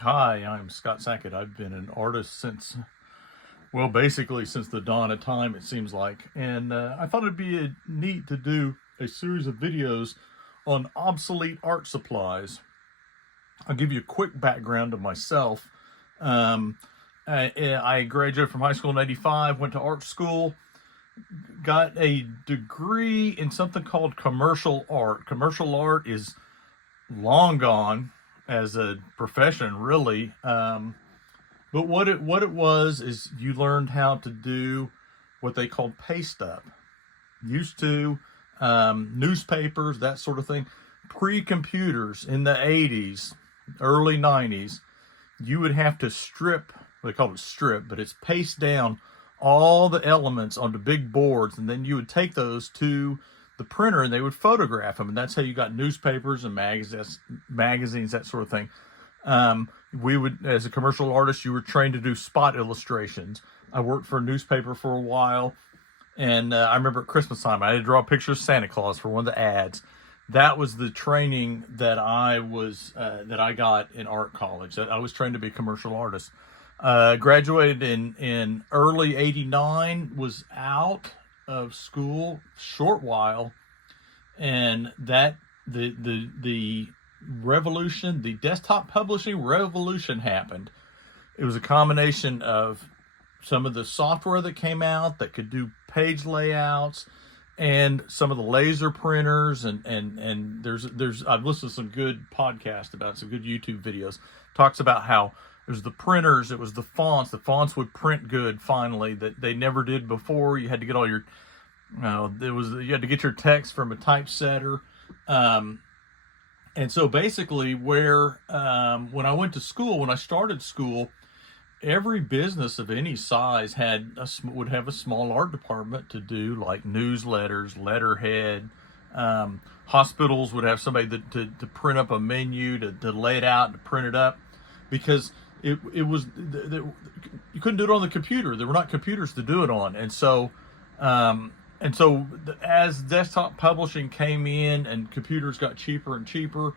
Hi, I'm Scott Sackett. I've been an artist since, well, basically since the dawn of time, it seems like. And I thought it'd be neat to do a series of videos on obsolete art supplies. I'll give you a quick background of myself. Um, I graduated from high school in '85, went to art school, got a degree in something called commercial art. Commercial art is long gone as a profession, really. But what it was is you learned how to do what they called paste up. Used to newspapers, that sort of thing. Pre-computers in the '80s, early '90s, you would have to strip. They call it strip, but it's paste down all the elements onto big boards, and then you would take those to the printer and they would photograph them, and that's how you got newspapers and magazines, that sort of thing. We would, as a commercial artist, you were trained to do spot illustrations. I worked for a newspaper for a while, and I remember at Christmas time, I had to draw a picture of Santa Claus for one of the ads. That was the training that I got in art college. I was trained to be a commercial artist. Graduated in early '89. Was out of school short while, and that the revolution, the desktop publishing revolution happened. It was a combination of some of the software that came out that could do page layouts, and some of the laser printers, and there's I've listened to some good podcasts about some good YouTube videos. Talks about how there's the printers, it was the fonts would print good finally that they never did before. You had to get all your you had to get your text from a typesetter. And so basically when I went to school, when I started school, every business of any size would have a small art department to do like newsletters, letterhead. Hospitals would have somebody to print up a menu, to lay it out, to print it up, because it was you couldn't do it on the computer. There were not computers to do it on, and so as desktop publishing came in and computers got cheaper and cheaper,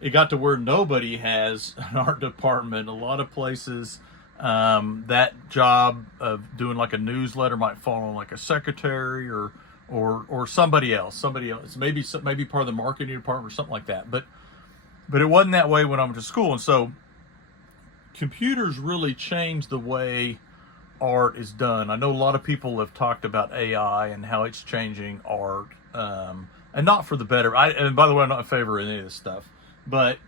it got to where nobody has an art department. A lot of places, that job of doing like a newsletter might fall on like a secretary or somebody else, maybe part of the marketing department or something like that. But it wasn't that way when I went to school, and so computers really changed the way art is done. I know a lot of people have talked about AI and how it's changing art, and not for the better. And by the way, I'm not in favor of any of this stuff, but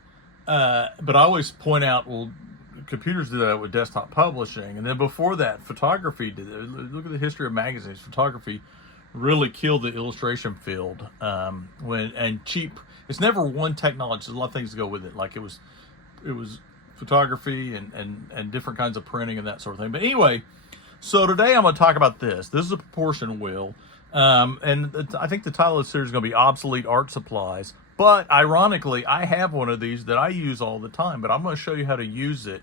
I always point out, well, computers did that with desktop publishing, and then before that, photography did it. Look at the history of magazines. Photography really killed the illustration field. Cheap. It's never one technology. There's a lot of things to go with it. Like it was photography and different kinds of printing and that sort of thing. But anyway, so today I'm going to talk about this. This is a proportion wheel. And I think the title of the series is going to be Obsolete Art Supplies. But ironically, I have one of these that I use all the time. But I'm going to show you how to use it,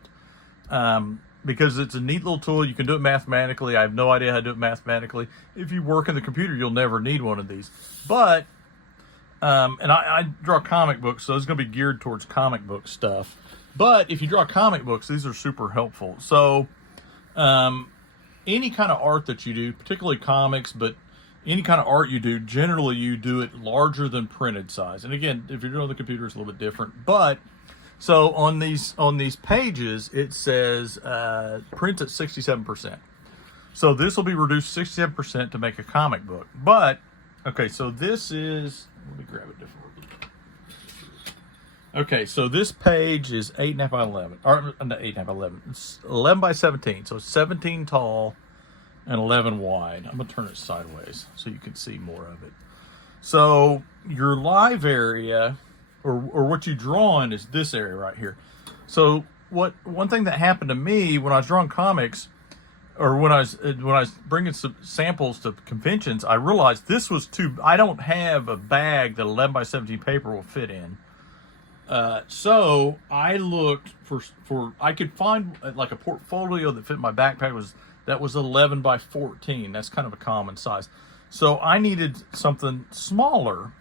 because it's a neat little tool. You can do it mathematically. I have no idea how to do it mathematically. If you work in the computer, you'll never need one of these. But and I draw comic books, so it's going to be geared towards comic book stuff. But if you draw comic books, these are super helpful. So any kind of art that you do, particularly comics, but any kind of art you do, generally you do it larger than printed size. And again, if you're doing the computer, it's a little bit different. But so on these pages, it says print at 67%. So this will be reduced 67% to make a comic book. But okay, so this is, let me grab it different. Okay, so this page is 8.5 by 11, or not 8.5 by 11. It's 11 by 17, so it's 17 tall and 11 wide. I'm gonna turn it sideways so you can see more of it. So your live area, or what you draw on, is this area right here. So one thing that happened to me when I was drawing comics, or when I was bringing some samples to conventions, I realized this was I don't have a bag that 11 by 17 paper will fit in. So I looked for I could find like a portfolio that fit my backpack that was 11 by 14. That's kind of a common size. So I needed something smaller.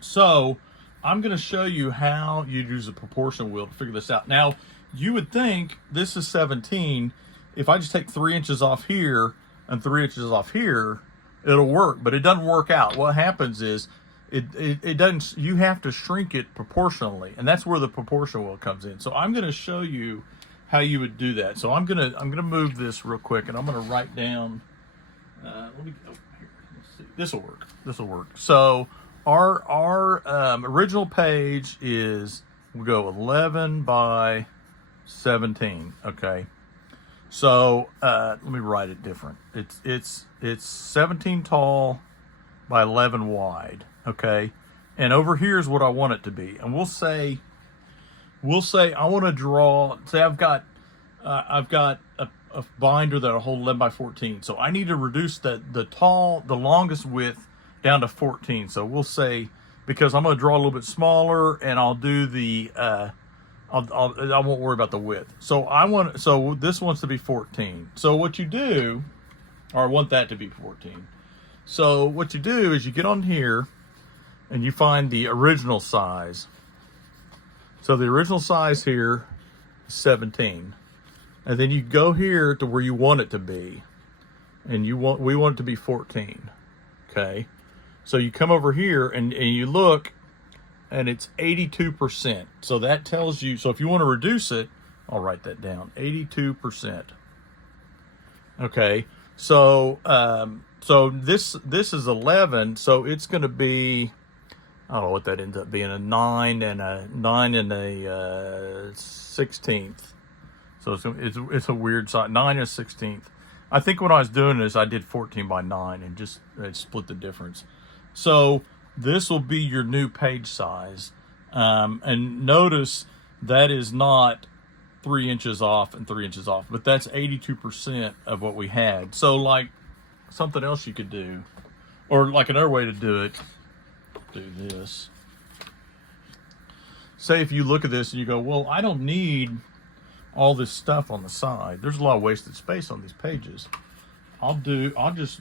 So I'm going to show you how you use a proportion wheel to figure this out. Now, you would think this is 17. If I just take 3 inches off here and 3 inches off here, it'll work, but it doesn't work out. What happens is it doesn't, you have to shrink it proportionally, and that's where the proportion wheel comes in. So I'm going to show you how you would do that. So I'm going to move this real quick, and I'm going to write down, let me go here. Let's see. This will work. This will work. So our original page is, we'll go 11 by 17. Okay. So let me write it different. It's 17 tall by 11 wide. Okay. And over here is what I want it to be. And we'll say I want to draw. Say I've got a binder that'll hold 11 by 14. So I need to reduce the longest width down to 14. So we'll say, because I'm going to draw a little bit smaller, and I'll do the I won't worry about the width. So this wants to be 14. So what you do, or I want that to be 14. So what you do is you get on here and you find the original size. So the original size here is 17. And then you go here to where you want it to be. And we want it to be 14. Okay. So you come over here and you look, and it's 82%. So that tells you, so if you want to reduce it, I'll write that down, 82%. Okay. So this is 11, so it's going to be, I don't know what that ends up being, a 9 and a 16th. So it's a weird size, 9 and a 16th. I think when I was doing this, I did 14 by 9 and just split the difference. So this will be your new page size. And notice that is not 3 inches off and 3 inches off, but that's 82% of what we had. So like something else you could do, or like another way to do it, do this. Say if you look at this and you go, well, I don't need all this stuff on the side. There's a lot of wasted space on these pages. I just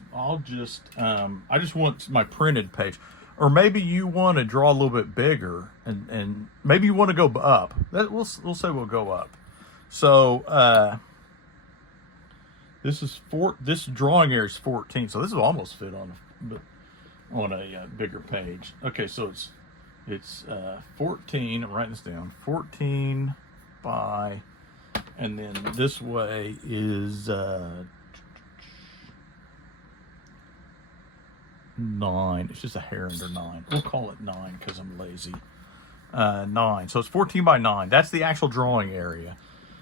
want my printed page. Or maybe you want to draw a little bit bigger, and maybe you want to go up. We'll say we'll go up. So this drawing area is 14. So this will almost fit on a bigger page. Okay, so it's 14. I'm writing this down. 14 by, and then this way is 9. It's just a hair under 9. We'll call it 9 because I'm lazy. 9. So it's 14 by 9. That's the actual drawing area.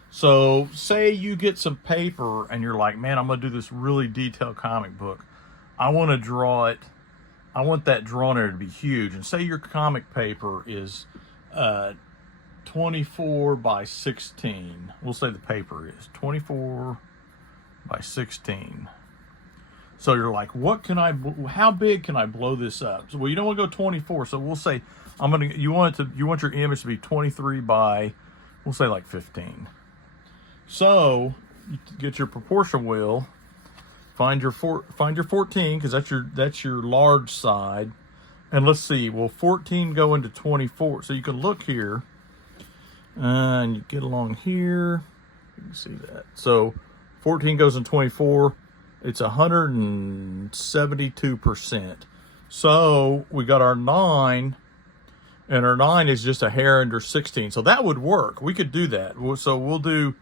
So say you get some paper and you're like, man, I'm going to do this really detailed comic book. I want to draw it. I want that drawn area to be huge. And say your comic paper is 24 by 16. We'll say the paper is 24 by 16. So you're like, how big can I blow this up? So, well, you don't want to go 24. So we'll say you want your image to be 23 by, we'll say like 15. So you get your proportion wheel, find your 14, because that's your large side. And let's see, will 14 go into 24? So you can look here and you get along here. You can see that. So 14 goes in 24. It's 172%. So we got our 9, and our 9 is just a hair under 16. So that would work. We could do that. So we'll do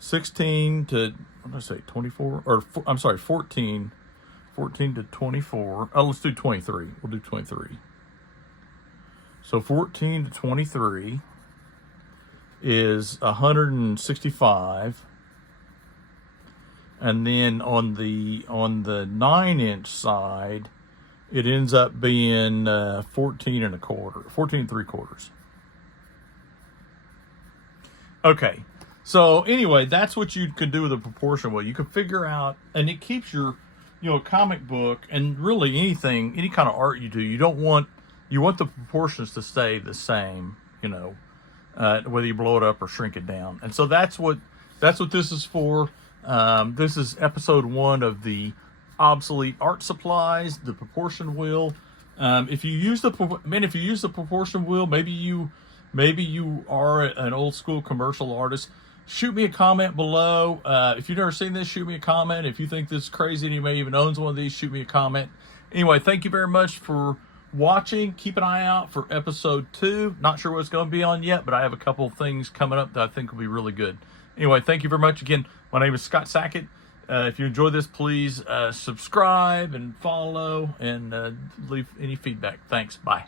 16 to, what did I say, 24? Or I'm sorry, 14 to 24. Oh, let's do 23. We'll do 23. So 14 to 23 is 165. And then on the 9-inch side, it ends up being 14 and 3/4. Okay, so anyway, that's what you could do with a proportion wheel. You can figure out, and it keeps your, comic book, and really anything, any kind of art you do, you want the proportions to stay the same, whether you blow it up or shrink it down. And so that's what this is for. This is episode 1 of the Obsolete Art Supplies, the proportion wheel. If you use the proportion wheel, maybe you are an old school commercial artist. Shoot me a comment below. If you've never seen this, shoot me a comment. If you think this is crazy and you may even owns one of these, shoot me a comment. Anyway, thank you very much for watching. Keep an eye out for episode 2. Not sure what it's going to be on yet, but I have a couple of things coming up that I think will be really good. Anyway, thank you very much. Again, my name is Scott Sackett. If you enjoyed this, please subscribe and follow and leave any feedback. Thanks. Bye.